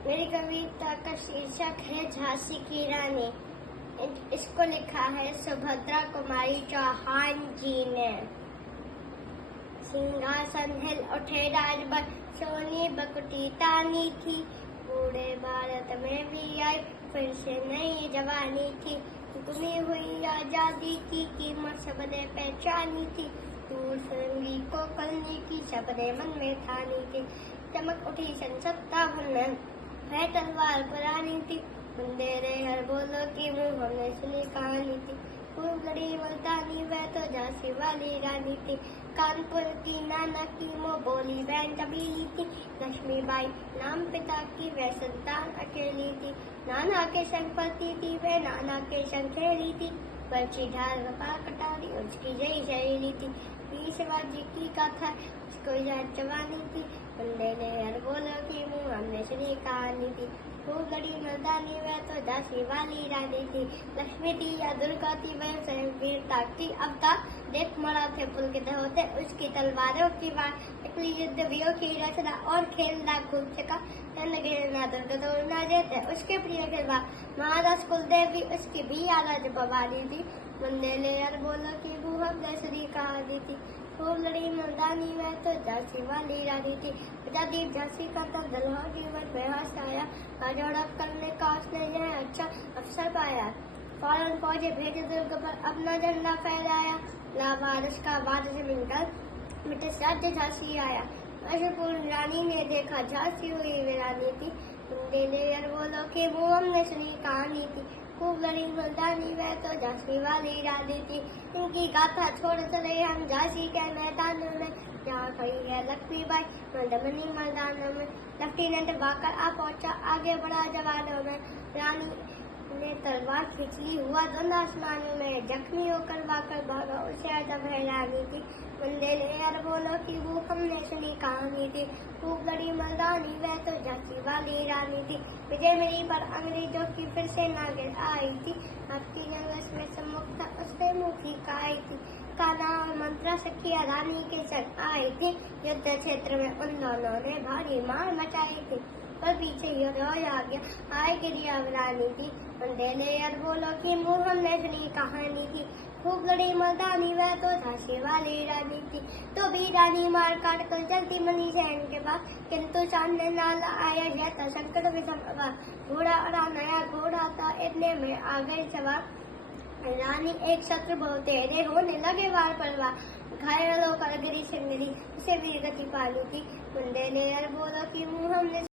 मेरी कविता का शीर्षक है झांसी की रानी। इसको लिखा है सुभद्रा कुमारी चौहान जी ने। सिंहासन हिल उठे राजभर, सोनी बकुटी तानी थी। बूढ़े भारत में भी आई फिर से नई जवानी थी। गुमी हुई आजादी की कीमत सबने पहचानी थी। दूर सुरंगी को करने की सबने मन में ठानी थी। चमक उठी सन 57 में, है तलवार पुरानी थी। बंदेरे हर बोलो की मुँह हमने सुनी कहानी थी। खूब लड़ी मुल्तानी वह तो झांसी वाली रानी थी। कानपुर की नाना की मोह बोली बहन कबीली थी। लक्ष्मीबाई नाम पिता की वह संतान अकेली थी। नाना के संग पलती थी वह, नाना के संग खेली थी। बच्ची ढाल कपा कटारी उसकी जय सहेली थी। वीर शिवाजी की गाथा उसको याद जवानी थी। बंदे ने हर बोलो की मुँह हमने सुनी कहानी थी। खूब लड़ी मर्दानी वह तो झांसी वाली रानी थी। लक्ष्मी थी या दुर्गा थी वह स्वयं वीरता की अवतार। देख मराठे पुलकित होते उसकी तलवारों की वार। निकली युद्ध वीरों की रचना और खेलना खूब चका। चंद घेरना दुर्ग तोड़ना जेते उसके प्रिय खिलवाड़। महाराज कुलदेवी उसकी भी आराज भवानी थी। बंदे ने हर बोलो की मुँह हमने सुनी कहानी थी। खूब लड़ी मर्दानी वह तो झांसी वाली रानी थी। आजादी झांसी का तब दल्हा जीवन में हर्ष आया। झड़प करने का उसने यह अच्छा अवसर पाया। फौरन फौजी भेजे दुर्ग पर अपना झंडा फहराया। लावारिस का वारिस मिलकर ब्रिटिश राज्य झांसी आया। अशोकपूर्ण रानी ने देखा झांसी हुई वीरानी थी। बंदे ने हर बोलो कि वो हमने सुनी कहानी थी। खूब लड़ी मुल्तानी वह तो झांसी वाली रानी थी। इनकी गाथा छोड़ चले हम झांसी के मैदान में, जहाँ खड़ी है लक्ष्मीबाई मर्दमनी मैदान में। लेफ्टिनेंट बाकर आ पहुंचा आगे बढ़ा जवानों में। रानी ने तलवार खींच ली हुआ धुंध आसमान में। जख्मी होकर बाकर भागा उसे अजब हैरानी थी। बंदे ने यार बोलो कि वो हमने सुनी कहानी थी। खूब लड़ी मर्दानी वह तो झांसी वाली रानी थी। विजय मिली पर अंग्रेजों की फिर से नागिर आई थी। आपकी जंग में सम्मुख उससे मुँह की खाई थी। काना और मंत्रा सखिया रानी के संग आई थी। युद्ध क्षेत्र में उन दोनों ने भारी मार मचाई थी। पर पीछे युद्ध आ गया, आए गिरिया रानी थी। बंदे ने यार बोलो कि मुँह हमने सुनी कहानी थी। खूब लड़ी मर्दानी वह तो झांसी वाली रानी थी। तो भी रानी मार काट कर चलती मनी सैन के पास, किंतु सामने नाला आया जैसा संकट विषम आवाज। घोड़ा अड़ा नया घोड़ा था, इतने में आ गई सवार। रानी एक शत्रु बहुत तेरे होने लगे वार पर वार। घायल होकर गिरी से मिली उसे वीर गति पानी थी। बंदे ने यार बोला कि मुँह हमने